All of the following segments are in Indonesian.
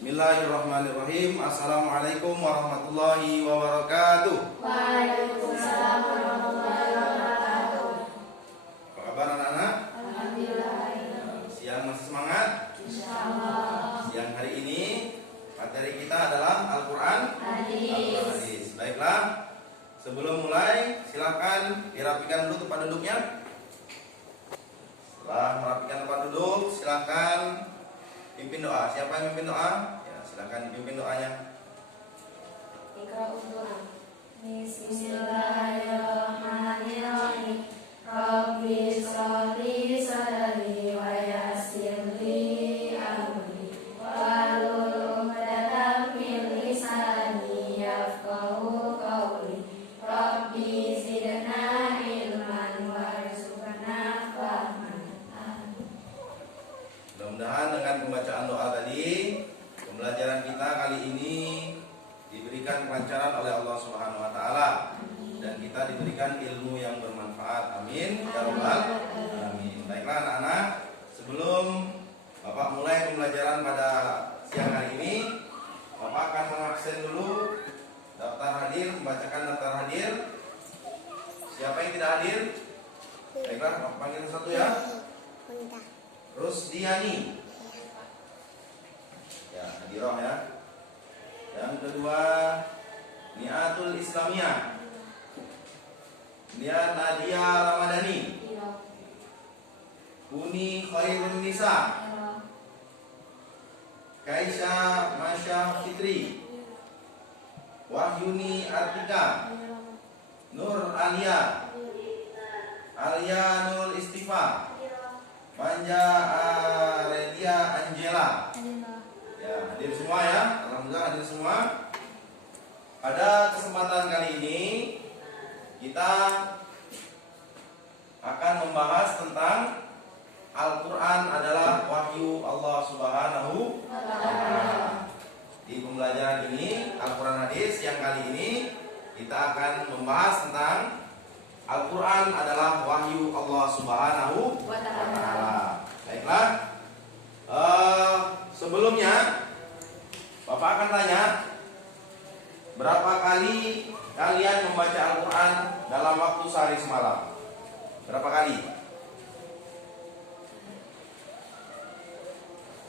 Bismillahirrahmanirrahim. Assalamualaikum warahmatullahi wabarakatuh. Waalaikumsalam warahmatullahi wabarakatuh. Apa kabar anak-anak? Alhamdulillah. Siang masih semangat? Insyaallah. Siang hari ini materi kita adalah Al-Quran Hadis. Baiklah, sebelum mulai silakan dirapikan dulu tempat duduknya. Setelah merapikan tempat duduk, silakan pimpin doa. Siapa yang pimpin doa? Ya, silakan dipimpin doanya. Bismillahirrahmanirrahim. Rabbi shrah li sadri wa yassir li amri wahlul 'uqdatam min lisani yafqahu qawli. Rabbi zidna ilman warzuqna fahman. Mudah-mudahan dengan pembacaan doa tadi, pembelajaran kita kali ini diberikan kelancaran oleh Allah Subhanahu wa taala dan kita diberikan ilmu yang bermanfaat. Amin ya rabbal alamin. Baiklah anak-anak, sebelum Bapak mulai pembelajaran pada siang hari ini, Bapak akan mengabsen dulu daftar hadir, membacakan daftar hadir. Siapa yang tidak hadir? Baiklah, Bapak panggil satu ya. Rusdiani. Ya, hadiroh ya. Yang kedua, Niatul Islamiyah. Dia Nadia Ramadhani. Uni Khairun Nisa. Kaisha Masya Fitri. Wahyuni Artika. Nur Alia. Alia Nurul Istifa. Manja Arelia Angela. Ya, hadir semua ya. Alhamdulillah hadir semua. Pada kesempatan kali ini kita akan membahas tentang Al-Quran adalah wahyu Allah Subhanahu wa ta'ala. Di pembelajaran ini Al-Quran Hadis yang kali ini kita akan membahas tentang Al-Quran adalah wahyu Allah Subhanahu wa ta'ala. Baiklah, sebelumnya Bapak akan tanya, berapa kali kalian membaca Al-Quran dalam waktu sehari semalam? Berapa kali?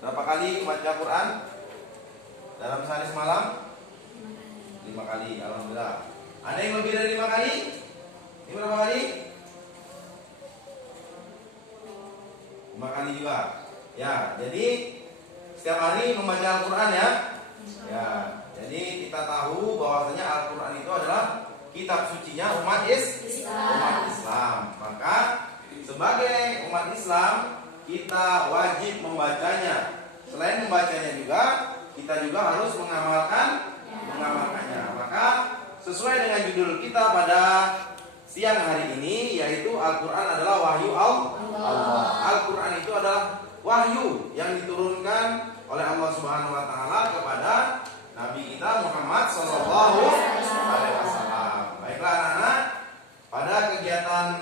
Berapa kali membaca Al-Quran dalam sehari semalam? 5 kali, alhamdulillah. Ada yang lebih dari 5 kali? Ini berapa kali? 5 kali juga. Ya, jadi setiap hari membaca Al-Quran ya. Ya, jadi kita tahu bahwasanya Al-Quran itu adalah kitab sucinya umat Islam. Maka sebagai umat Islam kita wajib membacanya. Selain membacanya juga, kita juga harus mengamalkannya. Maka sesuai dengan judul kita pada siang hari ini, yaitu Al-Quran adalah wahyu Allah. Al-Quran itu adalah wahyu yang diturunkan oleh Allah Subhanahu wa ta'ala kepada Nabi kita Muhammad sallallahu alaihi wasallam. Baiklah anak-anak, pada kegiatan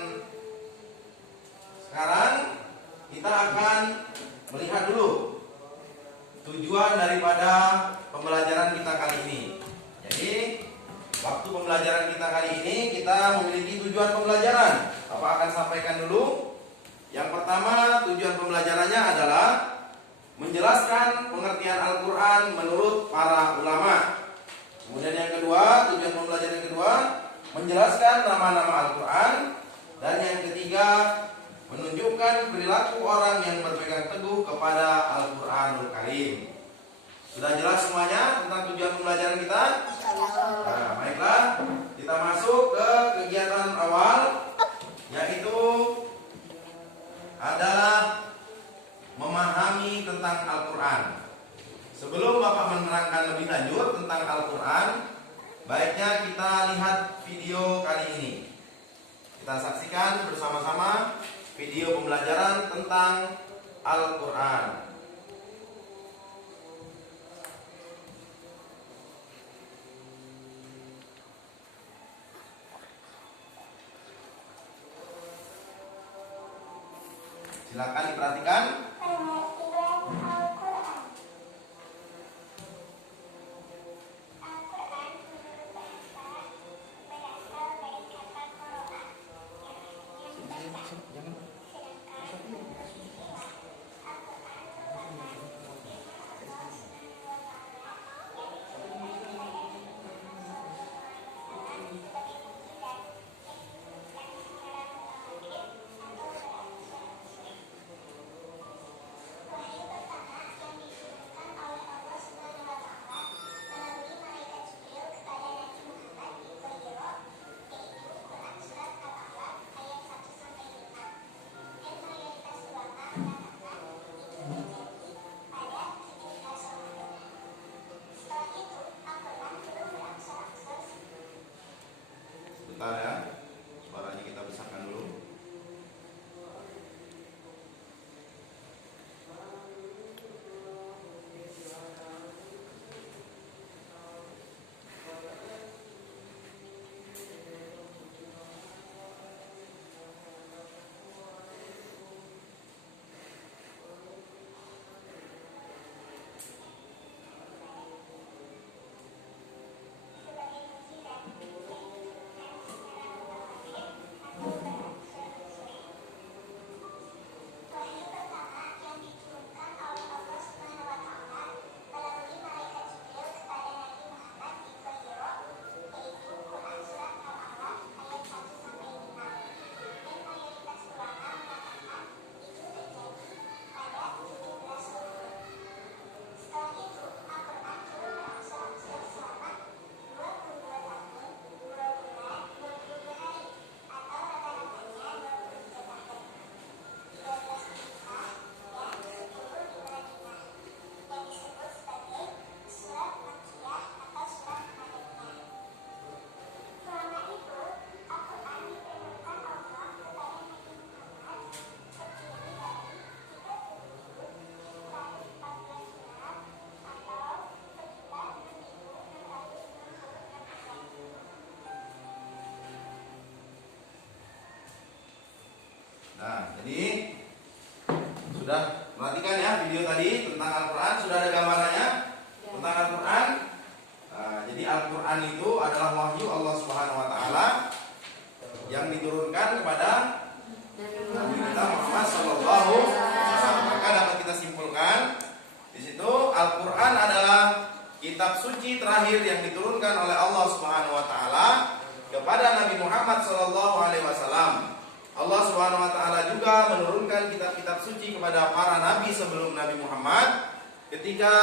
sekarang kita akan melihat dulu tujuan daripada pembelajaran kita kali ini. Jadi waktu pembelajaran kita kali ini kita memiliki tujuan pembelajaran. Apa akan sampaikan dulu? Yang pertama, tujuan pembelajarannya adalah menjelaskan pengertian Al-Quran menurut para ulama. Kemudian yang kedua, tujuan pembelajaran yang kedua, menjelaskan nama-nama Al-Quran. Dan yang ketiga, menunjukkan perilaku orang yang berpegang teguh kepada Al-Quranul Karim. Sudah jelas semuanya tentang tujuan pembelajaran kita? Nah, baiklah, kita masuk ke kegiatan awal, yaitu adalah memahami tentang Al-Quran. Sebelum Bapak menerangkan lebih lanjut tentang Al-Quran, baiknya kita lihat video kali ini. Kita saksikan bersama-sama video pembelajaran tentang Al-Quran. Silakan diperhatikan. Sudah perhatikan ya video tadi tentang Al-Quran, sudah ada gambarannya tentang Al-Quran. Nah, jadi Al-Quran itu adalah wahyu Allah Subhanahu Wa Taala yang diturunkan kepada Nabi kita Muhammad Sallallahu Alaihi Wasallam. Maka dapat kita simpulkan di situ Al-Quran adalah kitab suci terakhir yang diturunkan oleh Allah Subhanahu Wa Taala kepada Nabi Muhammad Sallallahu Alaihi Wasallam. Allah Subhanahu Wa Taala juga menurunkan kitab-kitab suci kepada para nabi sebelum Nabi Muhammad. Ketika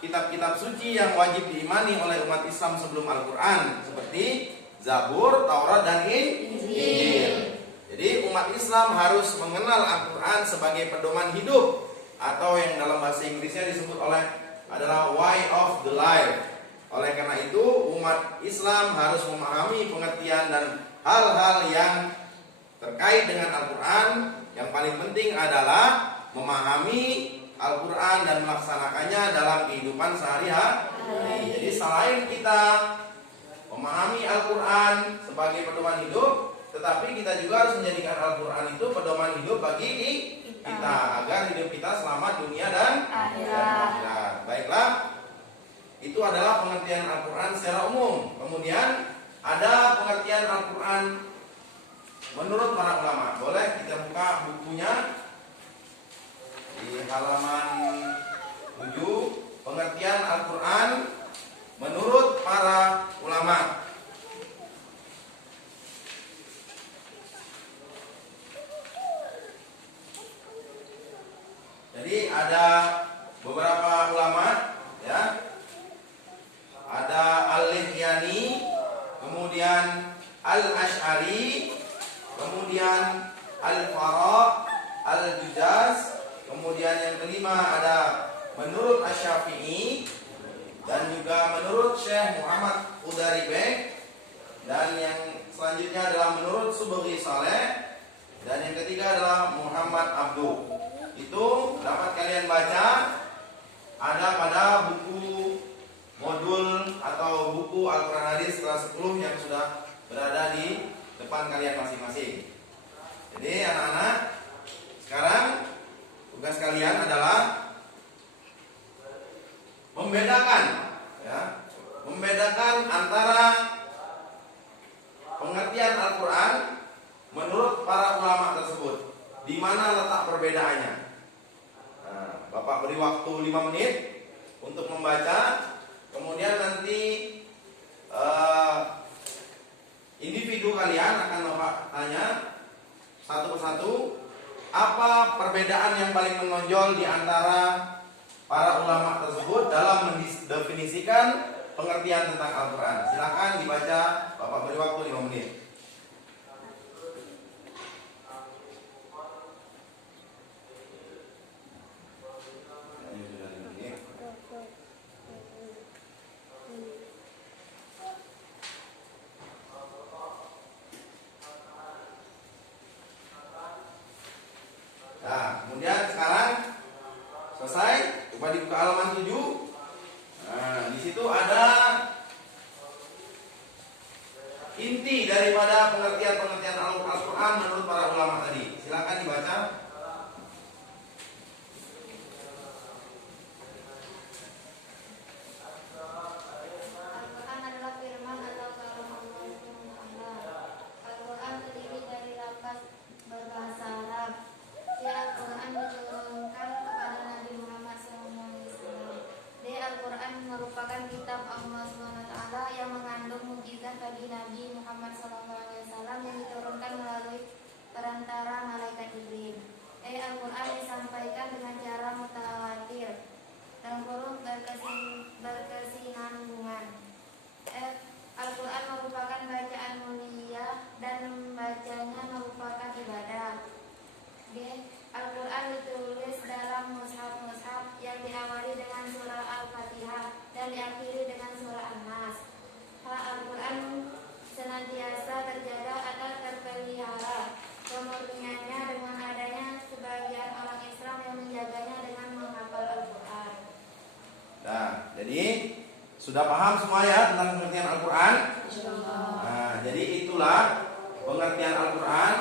kitab-kitab suci yang wajib diimani oleh umat Islam sebelum Al-Quran seperti Zabur, Taurat, dan Injil. Jadi umat Islam harus mengenal Al-Quran sebagai pedoman hidup, atau yang dalam bahasa Inggrisnya disebut adalah way of the life. Oleh karena itu umat Islam harus memahami pengertian dan hal-hal yang terkait dengan Al-Quran. Yang paling penting adalah memahami Al-Quran dan melaksanakannya dalam kehidupan sehari-hari. Jadi selain kita memahami Al-Quran sebagai pedoman hidup, tetapi kita juga harus menjadikan Al-Quran itu pedoman hidup bagi kita, agar hidup kita selamat dunia dan akhirat. Baiklah, itu adalah pengertian Al-Quran secara umum. Kemudian ada pengertian Al-Quran menurut para ulama. Boleh kita buka bukunya di halaman 7, pengertian Al-Quran menurut para ulama. Jadi ada beberapa ulama ya. Ada Al-Lihyani, kemudian Al-Asy'ari, kemudian Al-Fara', Al-Juzaz, kemudian yang kelima ada menurut Asy-Syafi'i, dan juga menurut Syekh Muhammad Udaribek, dan yang selanjutnya adalah menurut Subaghi Saleh, dan yang ketiga adalah Muhammad Abdu. Itu dapat kalian baca, ada pada buku modul atau buku Al-Quran Hadis kelas 10 yang sudah berada di depan kalian masing-masing. Jadi anak-anak, sekarang tugas kalian adalah membedakan antara pengertian Al-Quran menurut para ulama tersebut. Di mana letak perbedaannya? Nah, Bapak beri waktu 5 menit untuk membaca. Kemudian nanti individu kalian akan Bapak tanya satu persatu, apa perbedaan yang paling menonjol di antara para ulama tersebut dalam mendefinisikan pengertian tentang Al-Quran. Silakan dibaca, Bapak beri waktu 5 menit. Nah, kemudian sekarang selesai, coba dibuka halaman 7. Nah, di situ ada inti daripada pengertian Al-Quran menurut para ulama tadi. Silakan dibaca. Al-Quran adalah firman atau kalam Allah SWT. Al-Quran terdiri dari lafaz berbahasa Arab. Al-Quran diturunkan kepada Nabi Muhammad SAW. Al-Quran merupakan kitab Allah SWT yang mengandung mukjizat bagi Nabi Muhammad SAW yang diturunkan melalui perantara malaikat Jibril. Al-Quran disampaikan dengan cara mutawatir dan huruf berkesinambungan. Al-Quran merupakan bacaan mulia dan membacanya merupakan ibadah. Al-Quran ditulis dalam mushaf-mushaf yang diawali dengan surah Al-Fatihah dan diakhiri dengan surah An-Nas. Al-Quran senantiasa terjaga atau terpelihara kemurniannya dengan adanya sebagian orang Islam yang menjaganya dengan menghafal Al-Quran. Nah, jadi sudah paham semua ya tentang pengertian Al-Quran? Nah, jadi itulah pengertian Al-Quran.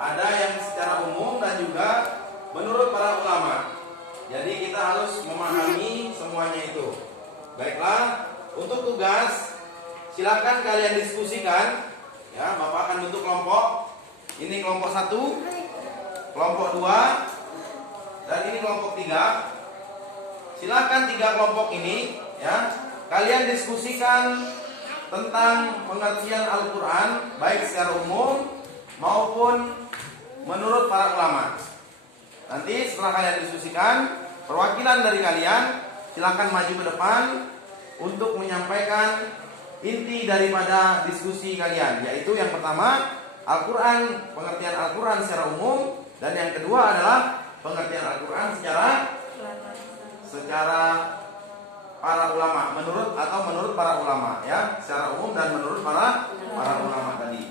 Ada yang secara umum dan juga menurut para ulama. Jadi kita harus memahami semuanya itu. Baiklah, untuk tugas silakan kalian diskusikan. Ya, Bapak akan bentuk kelompok. Ini kelompok 1, kelompok 2, dan ini kelompok 3. Silakan 3 kelompok ini, ya, kalian diskusikan tentang pengertian Al-Quran baik secara umum maupun menurut para ulama. Nanti setelah kalian diskusikan, perwakilan dari kalian silakan maju ke depan untuk menyampaikan inti daripada diskusi kalian, yaitu yang pertama Al-Quran, pengertian Al-Quran secara umum, dan yang kedua adalah pengertian Al-Quran secara para ulama, menurut para ulama, ya, secara umum dan menurut para ulama tadi.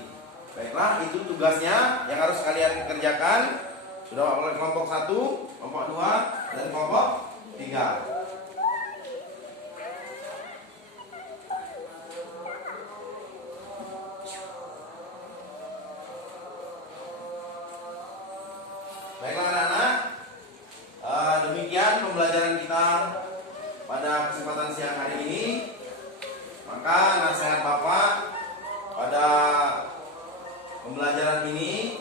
Baiklah, itu tugasnya yang harus kalian kerjakan. Sudah oleh kelompok 1, kelompok 2, dan kelompok 3. Baiklah anak-anak, demikian pembelajaran kita pada kesempatan siang hari ini. Maka nasihat Bapak pada pembelajaran ini,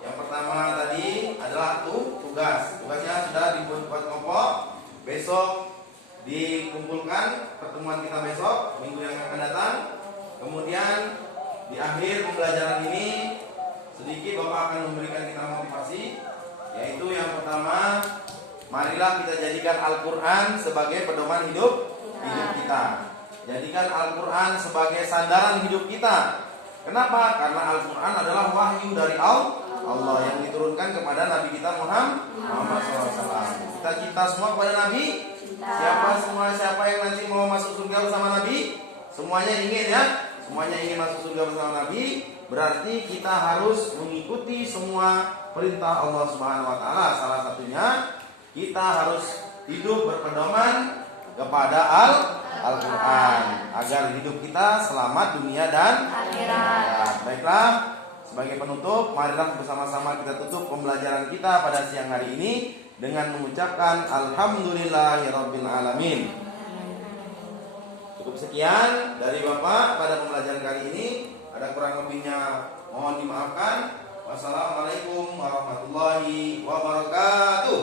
yang pertama tadi adalah tugas. Tugasnya sudah dibuat kelompok. Besok dikumpulkan pertemuan kita besok, minggu yang akan datang. Kemudian di akhir pembelajaran ini sedikit Bapak akan memberikan kita motivasi, yaitu yang pertama, marilah kita jadikan Al-Quran sebagai pedoman hidup kita. Jadikan Al-Quran sebagai sandaran hidup kita. Kenapa? Karena Al-Quran adalah wahyu dari Allah yang diturunkan kepada Nabi kita Muhammad SAW. Kita cinta semua kepada Nabi. Siapa yang nanti mau masuk surga bersama Nabi? Semuanya ingin, ya? Semuanya ingin masuk surga bersama Nabi. Berarti kita harus mengikuti semua perintah Allah Subhanahu wa taala. Salah satunya kita harus hidup berpedoman kepada Al-Quran agar hidup kita selamat dunia dan akhirat. Baiklah, sebagai penutup, marilah bersama-sama kita tutup pembelajaran kita pada siang hari ini dengan mengucapkan Alhamdulillahirabbil alamin. Cukup sekian dari Bapak pada pembelajaran kali ini. Ada kurang lebihnya mohon dimaafkan. Wassalamualaikum warahmatullahi wabarakatuh.